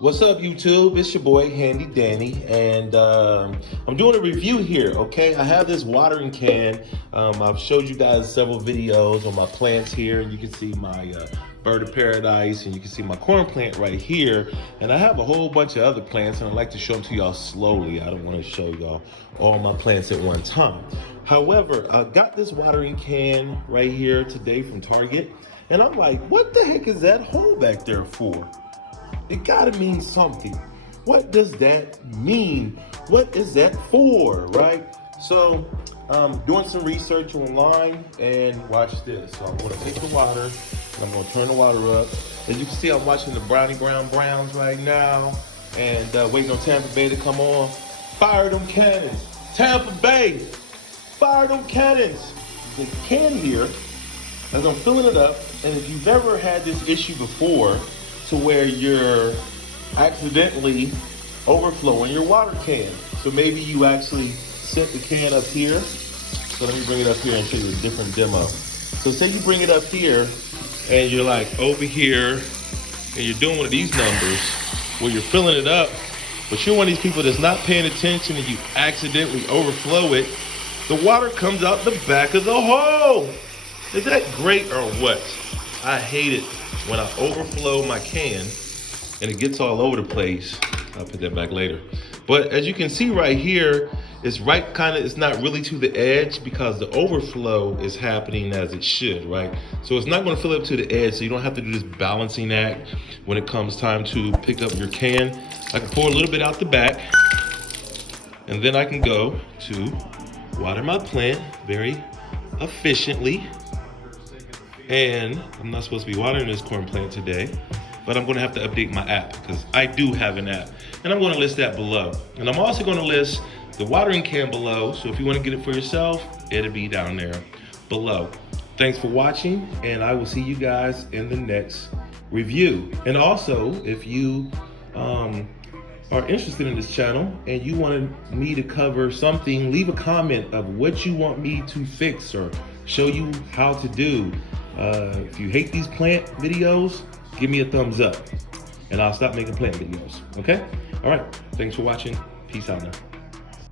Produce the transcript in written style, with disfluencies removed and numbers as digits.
What's up, YouTube? It's your boy Handy Danny, and I'm doing a review here. Okay, I have this watering can. I've showed you guys several videos on my plants here. You can see my bird of paradise, and you can see my corn plant right here. And I have a whole bunch of other plants, and I'd like to show them to y'all slowly. I don't want to show y'all all my plants at one time. However, I got this watering can right here today from Target, and I'm like, what the heck is that hole back there for? It gotta mean something. What does that mean? What is that for, right? So, doing some research online, and watch this. So I'm gonna take the water, and I'm gonna turn the water up. As you can see, I'm watching the Brownie Brown Browns right now, and waiting on Tampa Bay to come on. Fire them cannons. Tampa Bay, fire them cannons. The can here, as I'm filling it up, and if you've ever had this issue before, to where you're accidentally overflowing your water can. So maybe you actually set the can up here. So let me bring it up here and show you a different demo. So say you bring it up here and you're like over here and you're doing one of these numbers where you're filling it up, but you're one of these people that's not paying attention and you accidentally overflow it. The water comes out the back of the hole. Is that great or what? I hate it when I overflow my can and it gets all over the place. I'll put that back later. But as you can see right here, it's right it's not really to the edge because the overflow is happening as it should, right? So it's not gonna fill up to the edge, so you don't have to do this balancing act when it comes time to pick up your can. I can pour a little bit out the back, and then I can go to water my plant very efficiently. And I'm not supposed to be watering this corn plant today, but I'm gonna have to update my app because I do have an app, and I'm gonna list that below. And I'm also gonna list the watering can below, so if you wanna get it for yourself, it'll be down there below. Thanks for watching, and I will see you guys in the next review. And also, if you are interested in this channel and you want me to cover something, leave a comment of what you want me to fix or show you how to do. If you hate these plant videos, give me a thumbs up and I'll stop making plant videos, okay? All right, thanks for watching. Peace out now.